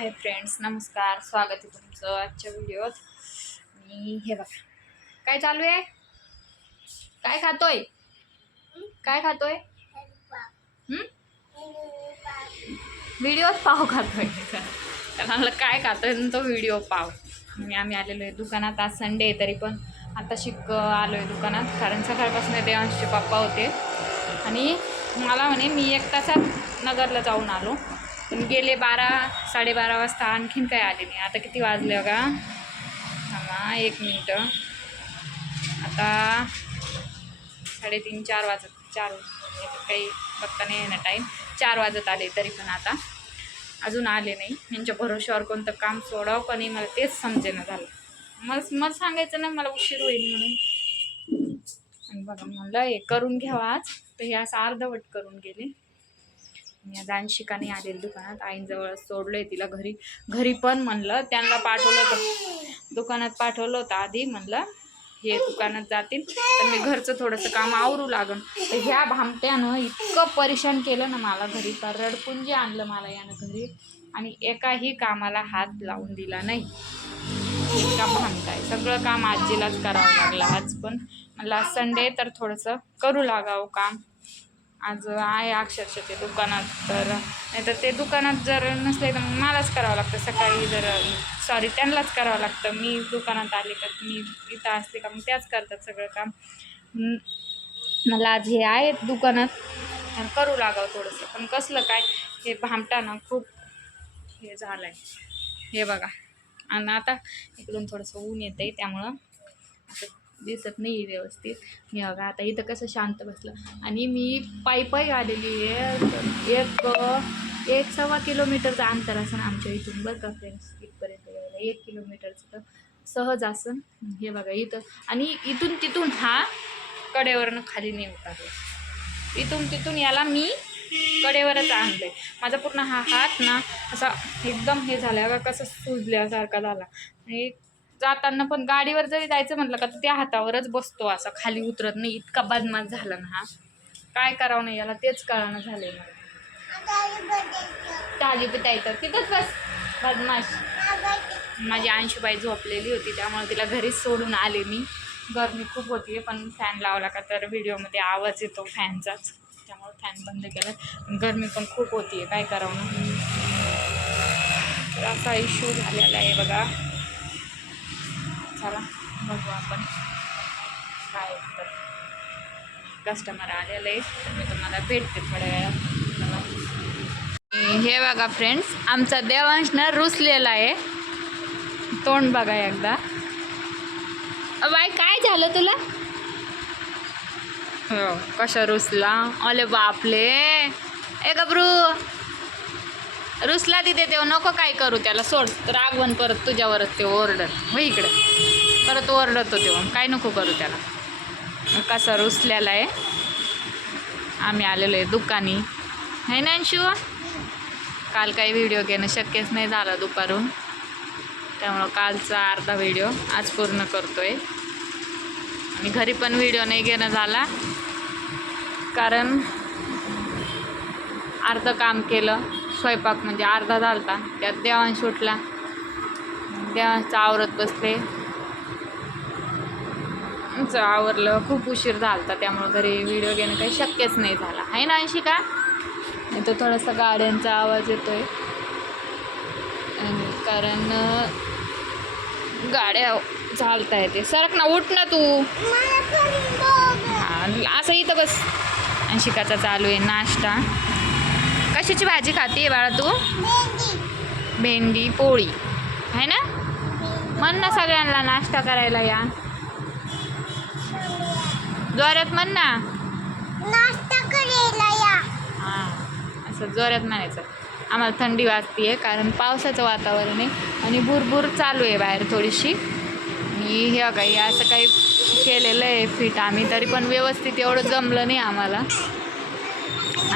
Hi friends नमस्कार. स्वागत आहे तुमचं आजच्या व्हिडिओत. आणि हे बघा. काय चालू आहे? काय खातोय? काय खातोय? हं? व्हिडिओत पाव खातोय. तर म्हणलं काय खातोय तो व्हिडिओ पाव. आणि आम्ही आलेलो आहे दुकानात. आज संडे आहे तरी पण आता शिक आलो आहे दुकानात. कारण सकाळपासून देवांशचे पप्पा होते. आणि मला म्हणे मी एक तासात नगरला जाऊन आलो. पण गेले बारा साडेबारा वाजता आणखीन काय आले नाही. आता किती वाजले बघा. थांबा एक मिनटं. आता साडेतीन चार वाजत चार काही बघता नाही ना टाईम चार वाजत आले तरी पण आता. अजून आले नाही. यांच्या भरोश्यावर कोणतं काम सोडावं का नाही मला तेच समजेना झालं. मग मला सांगायचं ना मला उशीर होईल म्हणून. आणि बघा म्हणलं हे करून घ्यावं आज. तर हे असं अर्धवट करून गेले. मी आज आलेली दुकानात. आईंजवळ सोडलंय तिला घरी. घरी पण म्हणलं त्यांना पाठवलं होतं. दुकानात पाठवलं होतं आधी म्हणलं हे दुकानात जातील तर मी घरचं थोडंसं काम आवरू लागन. तर ह्या भामट्यानं इतकं परेशान केलं ना मला घरी. तर रडपुंजी आणलं मला यानं घरी आणि एकाही कामाला हात लावून दिला नाही. इतका भामटा आहे. सगळं काम आजीलाच करावं लागलं. आज पण मला संडे तर थोडंसं करू लागावं काम. आज आहे अक्षरशः ते दुकानात तर नाही तर ते दुकानात जर नसले तर मग मलाच करावं लागतं. सकाळी जर सॉरी त्यांनाच करावं लागतं. मी दुकानात आले का मी इथं असले का मग त्याच करतात सगळं काम. मला आज हे आहेत दुकानात. करू लागावं थोडंसं. पण कसलं काय हे भामटानं खूप हे झालं आहे हे बघा. आणि आता इकडून थोडंसं ऊन येतं आहे त्यामुळं असं दिसत नाही व्यवस्थित. मी बघा आता इथं कसं शांत बसलं. आणि मी पायी पायी आलेली आहे. एक एक सव्वा किलोमीटरचं अंतर असं आमच्या इथून बरं का फ्रेंड्स इथपर्यंत यायला एक किलोमीटरचं तर सहज असन. हे बघा इथं. आणि इथून तिथून हा कडेवरनं खाली नाही उतरला इथून तिथून याला मी कडेवरच आणलं आहे माझा पूर्ण हा हात ना असा एकदम हे झाला बघा कसं सुजल्यासारखा झाला. आणि जाताना पण गाडीवर जरी जायचं म्हटलं का तर त्या हातावरच बसतो असा. खाली उतरत नाही इतका बदमाश झाला ना हा. काय करावं नाही याला तेच कळणं झालंय मला. ताली पितायचं तिथंच बस. बदमाश. माझी अंशुबाई झोपलेली होती त्यामुळे तिला घरीच सोडून आले मी. गरमी खूप होती पण फॅन लावला का तर व्हिडिओमध्ये आवाज येतो फॅनचाच. त्यामुळे फॅन बंद केला. पण गरमी पण खूप होती काय करावं ना. असा इश्यू झालेला आहे बघा. चला बघू आपण. काय तर कस्टमर आलेले तर मी तुम्हाला भेटते थोड्या वेळात. हे बघा फ्रेंड्स आमचा देवांश ना रुसलेला आहे. तोंड बघा एकदा. बाय काय झालं तुला? हो कशा रुसला? अले बापले ए गबरू. रुसला तिथे तेव्हा नको काय करू त्याला सोड. रागवन परत तुझ्यावरच ते ओरडत. हो इकडं. परत ओरडतो तेव्हा काय नको करू त्याला. कसा रुसलेला आहे. आम्ही आलेलो आहे दुकानी. है ना अंशू? काल काही व्हिडिओ घेणं शक्यच नाही झालं दुपारून. त्यामुळं कालचा अर्धा व्हिडिओ आज पूर्ण करतोय. आणि घरी पण व्हिडिओ नाही घेणं झाला. कारण अर्धं काम केलं. स्वयंपाक म्हणजे अर्धा झालता. त्यात देवांश उठला देवांशचं आवरत बसले. आवरलं. खूप उशीर झालता. त्यामुळं घरी व्हिडिओ घेणं काही शक्यच नाही झाला. आहे ना ऐंशी का इथं थोडासा गाड्यांचा आवाज येतोय. आणि कारण गाड्या चालता येते. सरक ना उठ ना तू. असं इथं बस. शिकाचा चालू आहे नाश्ता. कशाची भाजी खाते बाळा तू? भेंडी पोळी. आहे ना? म्हण ना सगळ्यांना नाश्ता करायला या. जोरात म्हण ना. नाश्ता करायला या. हां असं जोरात म्हणायचं. आम्हाला थंडी वाजते आहे कारण पावसाचं वातावरण आहे आणि भुरभुर चालू आहे बाहेर थोडीशी. आणि हे काही असं काही केलेलं आहे फिट आम्ही तरी पण व्यवस्थित एवढं जमलं नाही आम्हाला.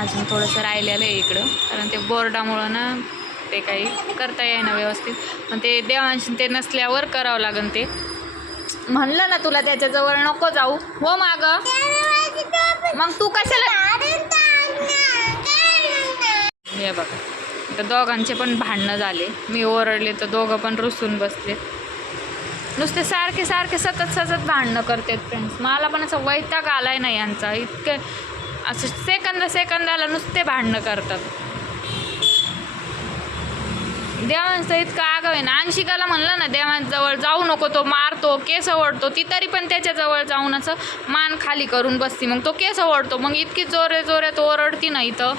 अजून थोडंसं राहिलेलं आहे इकडं. कारण ते बोर्डामुळं ना ते काही करता येईना व्यवस्थित. पण ते देवांश ते नसल्यावर करावं लागेल ते. म्हणलं ना तुला त्याच्याजवळ नको जाऊ. हो माग. मग तू कशाला हे बघा. तर दोघांचे पण भांडणं झाले. मी ओरडले तर दोघं पण रुसून बसले. नुसते सारखे सारखे सतत सतत भांडणं करतात फ्रेंड्स मला पण असं वैताग आलाय ना यांचा. इतके असं सेकंद सेकंदाला नुसते भांडणं करतात. देवांचं इतकं आगाव आहे ना. अंशिकाला म्हणलं ना देवांजवळ जाऊ नको तो मारतो केस ओढतो ती तरी पण त्याच्याजवळ जाऊन असं मान खाली करून बसती. मग तो केस ओढतो मग इतकी जोरे जोऱ्यात ओरडती ना इथं.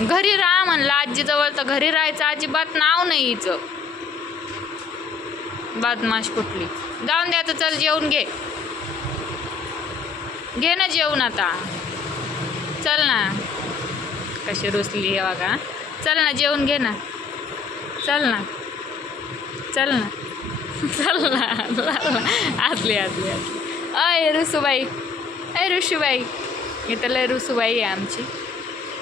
घरी राहा म्हणलं आजीजवळ तर घरी राहायचं अजिबात नाव नाही हिचं. बदमाश कुठली. जाऊन द्या तर चल जेवून घे. घे ना जेवण आता. चल ना. कशी रुसली आहे बघा. चल ना जेवून घे ना. चल ना. चल ना. चल ना. चल ना. आतली आतली आतली. अय रुसूबाई अय ऋषूबाई. इथं लय रुसूबाई आहे आमची.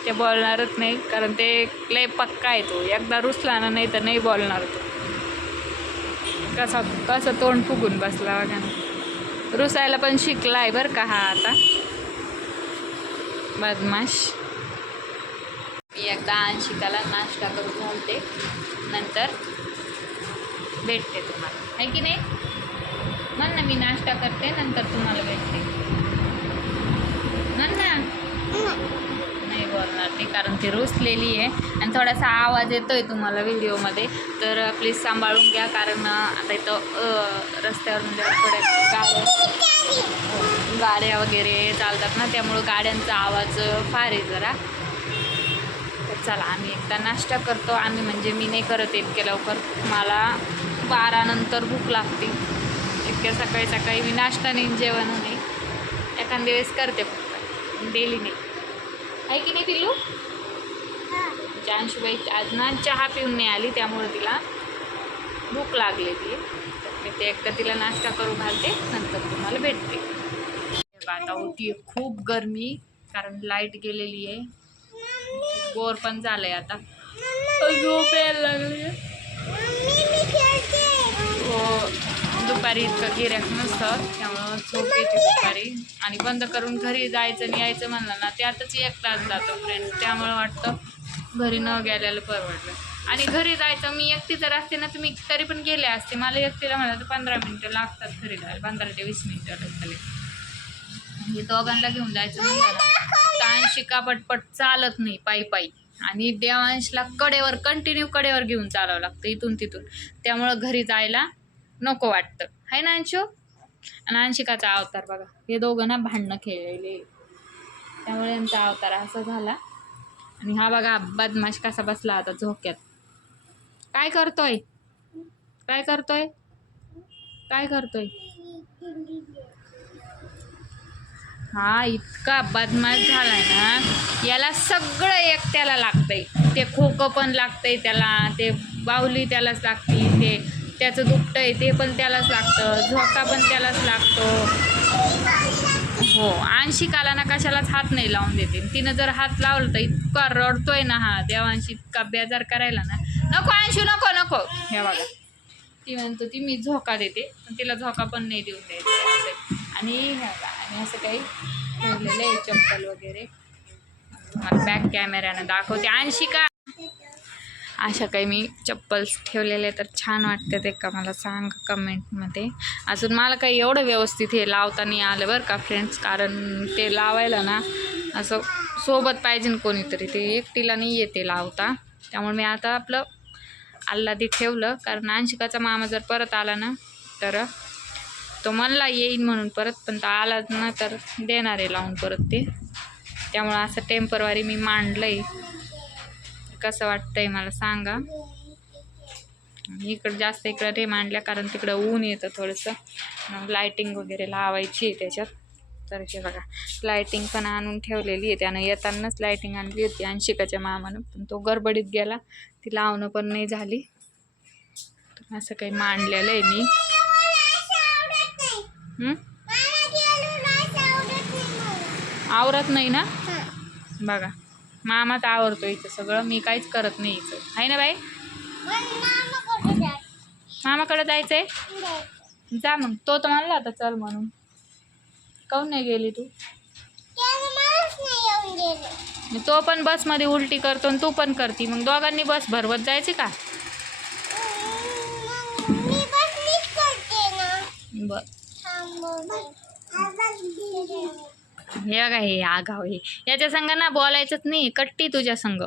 ते बोलणारच नाही कारण ते लय पक्का आहे तो. एकदा रुसला ना नाही तर नाही बोलणार तो. कसा कसं तोंड फुगून बसला बघा. ना रुसायला पण शिकला आहे बरं का हा आता. बदमाश मी एकदा अंशिकाला नाश्ता करून घालते. नंतर भेटते तुम्हाला. आहे की नाही? म्हण ना मी नाश्ता करते नंतर तुम्हाला भेटते. म्हण ना. नाही बोलणार नाही कारण ती रुसलेली आहे. आणि थोडासा आवाज येतोय तुम्हाला व्हिडिओमध्ये. तर प्लीज सांभाळून घ्या कारण आता इथं रस्त्यावर म्हणजे थोड्या गाड्या गाड्या वगैरे चालतात ना त्यामुळं गाड्यांचा आवाज फार आहे जरा. तर चला आम्ही एकदा नाश्ता करतो. आम्ही म्हणजे मी नाही करत इतक्या लवकर. मला बारानंतर भूक लागते. इतक्या सकाळी सकाळी मी नाश्ता नाही जेवण नाही. एखाद्या वेळेस करते फक्त. डेली नाही. आहे की नाही पिल्लू? जानशुबाई आज ना चहा पिऊन नाही आली त्यामुळे तिला भूक लागली ती तर मी ते एकदा तिला नाश्ता करू घालते नंतर तुम्हाला भेटते. आता होती खूप गरमी कारण लाइट गेलेली आहे. बोर पण झालंय आता. झोप यायला लागली. हो दुपारी इतकं गिऱ्हाईक नसतं त्यामुळं झोप येते दुपारी. आणि बंद करून घरी जायचं आणि यायचं म्हणलं ना त्यातच एक तास जातो फ्रेंड्स त्यामुळं वाटतं घरी न गेलेलं परवडलं. आणि घरी जायचं मी एकटी जर असते ना तुम्ही तरी पण गेले असते. मला एकटीला म्हणलं तर पंधरा मिनटं लागतात घरी जायला पंधरा ते वीस मिनटं लागतले हे दोघांना घेऊन जायचं म्हणलं. शिका पटपट चालत नाही पायी पायी. आणि देवांशला कडेवर कंटिन्यू कडेवर घेऊन चालावं लागतं इथून तिथून. त्यामुळं घरी जायला नको वाटतं. आहे ना अंशू? आणि अंशिकाचा अवतार बघा. हे दोघं ना भांडणं खेळलेले. त्यामुळे यांचा अवतार असा झाला. आणि हा बघा बदमाश कसा बसला आता झोक्यात. काय करतोय? काय करतोय? काय करतोय? हा इतका बदमाश झालाय ना याला सगळं एकट्याला लागतंय. ते खोकं पण लागतंय त्याला ते बाहुली त्यालाच लागते ते त्याचं दुपटं आहे ते पण त्यालाच लागतं झोका पण त्यालाच लागतो. हो अंशिकाला ना कशालाच हात नाही लावून देते. तिनं जर हात लावलं तर इतका रडतोय ना हा देवांशी इतका बेजार करायला ना. नको अंशू नको नको. हे बघा. ती म्हणतो ती मी झोका देते पण तिला झोका पण नाही देऊन द्यायचा. आणि ह्या आणि असं काही ठेवलेलं आहे चप्पल वगैरे. मला बॅक कॅमेऱ्यानं दाखवते. अंशिका! अशा काही मी चप्पल्स ठेवलेले तर छान वाटते ते का मला सांग कमेंटमध्ये. अजून मला काही एवढं व्यवस्थित हे लावता नाही आलं बरं का फ्रेंड्स कारण ते लावायला ना असं सोबत पाहिजे कोणीतरी. ते एकटीला नाही येते लावता. त्यामुळे मी आता आपलं आल्लादी ठेवलं. कारण अंशिकाचा मामा जर परत आला ना तर तो म्हणला येईन म्हणून परत पण तो आलाच ना तर देणार आहे लावून परत ते. त्यामुळं असं टेम्परवारी मी मांडलं आहे कसं वाटतंय मला सांगा. इकडं जास्त इकडं रे मांडल्या कारण तिकडं ऊन येतं थोडंसं. मग लायटिंग वगैरे लावायची आहे त्याच्यात. तर हे बघा लायटिंग पण आणून ठेवलेली आहे. त्यानं येतानाच लायटिंग आणली होती अंशिकाच्या मामानं पण तो गडबडीत गेला. ती लावणं पण नाही झाली. तर असं काही मांडलेलं आहे मी. आवरत नाही ना? बघा मामाच आवरतो इथं सगळं मी काहीच करत नाही इथं. आहे ना बाई? मामाकडे जायचंय? जा मग. तो तर म्हणला होता चल म्हणून. काऊन नाही गेली तू? तो पण बसमध्ये उलटी करतो आणि तू पण करती. मग दोघांनी बस भरवत जायची का? बर. हे बघा हे आगाव हे याच्या संग ना बोलायचंच नाही कट्टी तुझ्या संग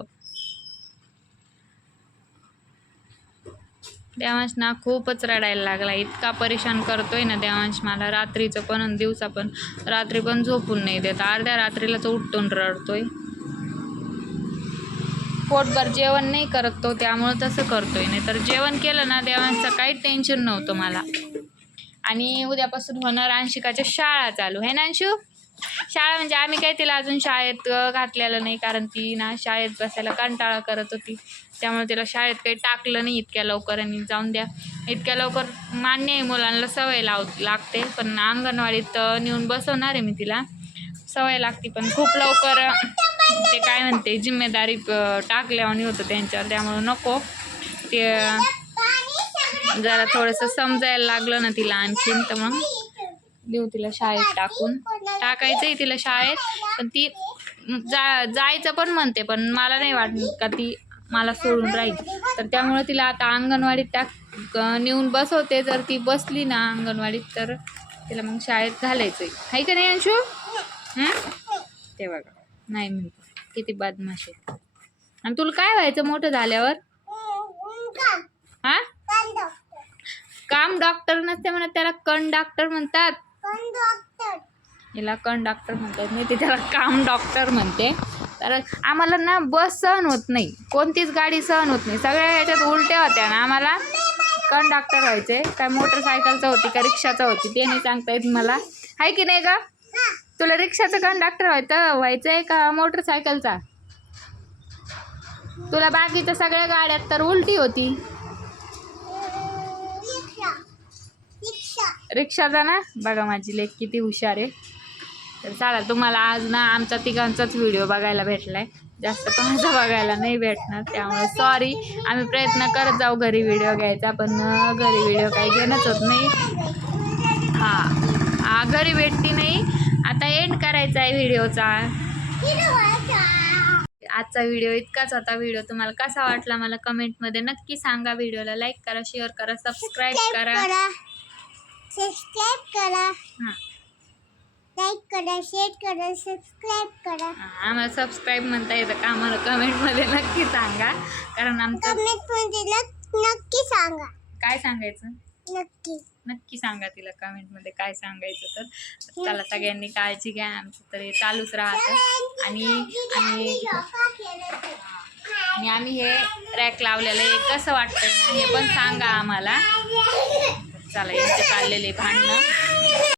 देवांश ना खूपच रडायला लागला. इतका परेशान करतोय ना देवांश मला. रात्रीचं पण आणि दिवसा पण. रात्री पण झोपून नाही देत. अर्ध्या रात्रीला तो उठून रडतोय. पोटभर जेवण नाही करत तो त्यामुळं तसं करतोय. नाही तर जेवण केलं ना देवांशचं काही टेन्शन नव्हतं मला. आणि उद्यापासून होणार अंशिकाच्या शाळा चालू. आहे ना अंशू? शाळा म्हणजे आम्ही काय तिला अजून शाळेत घातलेलं नाही कारण ती ना शाळेत बसायला कंटाळा करत होती. त्यामुळे तिला शाळेत काही टाकलं नाही इतक्या लवकर आणि जाऊन द्या. इतक्या लवकर मान्य आहे मुलांना सवय लाव लागते. पण अंगणवाडीत नेऊन बसवणार आहे मी तिला. सवय लागते पण खूप लवकर ते काय म्हणते जिम्मेदारी टाकल्यावर टाकल्यावानी होतं त्यांच्यावर. त्यामुळं नको. ते जरा थोडंसं समजायला लागलं ना तिला आणखीन तर मग देऊ तिला शाळेत टाकून टाकायचंय तिला शाळेत पण ती जा जायचं पण म्हणते पण मला नाही वाटत का ती मला सोडून राहील तर त्यामुळे तिला आता अंगणवाडीत टाक नेऊन बसवते जर ती बसली ना अंगणवाडीत तर तिला मग शाळेत घालायचंय आहे का नाही अंशू हं? ते बघा नाही म्हणतो किती बदमाश आहे आणि तुला काय व्हायचं मोठं झाल्यावर हा काम डॉक्टर नसते म्हणत त्याला कण डॉक्टर म्हणतात. याला कण डॉक्टर म्हणतात. नाही ते त्याला काम डॉक्टर म्हणते. तर आम्हाला ना बस सहन होत नाही. कोणतीच गाडी सहन होत नाही. सगळ्या ह्याच्यात उलट्या होत्या ना आम्हाला. कण डॉक्टर व्हायचे. काय मोटरसायकलचं होती का रिक्षाचं होती ते नाही सांगता येत मला. आहे की नाही का तुला रिक्षाचं कंडक्टर व्हायचं व्हायचं आहे का मोटरसायकलचा तुला बाकीच्या सगळ्या गाड्यात तर उलटी होती. रिक्षाचा ना. बघा माझी लेक किती हुशार आहे. तर चला तुम्हाला आज ना आमचा तिघांचाच व्हिडिओ बघायला भेटलाय. जास्त कोणाचा बघायला नाही भेटणार त्यामुळे सॉरी आम्ही प्रयत्न करत जाऊ घरी व्हिडिओ घ्यायचा पण घरी व्हिडिओ काही घेणंच होत नाही. हां. हा घरी भेटती नाही. आता एंड करायचा आहे व्हिडिओचा आजचा व्हिडिओ इतकाच होता. व्हिडिओ तुम्हाला कसा वाटला मला कमेंटमध्ये नक्की सांगा. व्हिडिओला लाईक करा शेअर करा सबस्क्राईब करा. सबस्क्राईब करा. हां. लाईक करा शेअर करा सबस्क्राईब करा. हा, आम्हाला सबस्क्राईब म्हणता येतं का? आम्हाला कमेंटमध्ये नक्की सांगा. कारण आमचं कमेंटमध्ये नक- नक्की सांगा. काय सांगायचं? नक्की. नक्की सांगा तिला कमेंटमध्ये काय सांगायचं तर. चला सगळ्यांनी काळजी घ्या. आमचं तर हे चालूच राहतं. आणि आणि आणि आम्ही हे रॅक लावलेलं आहे. कसं वाटतंय ना हे पण सांगा आम्हाला. चला यांचे चाललेले भांडणं.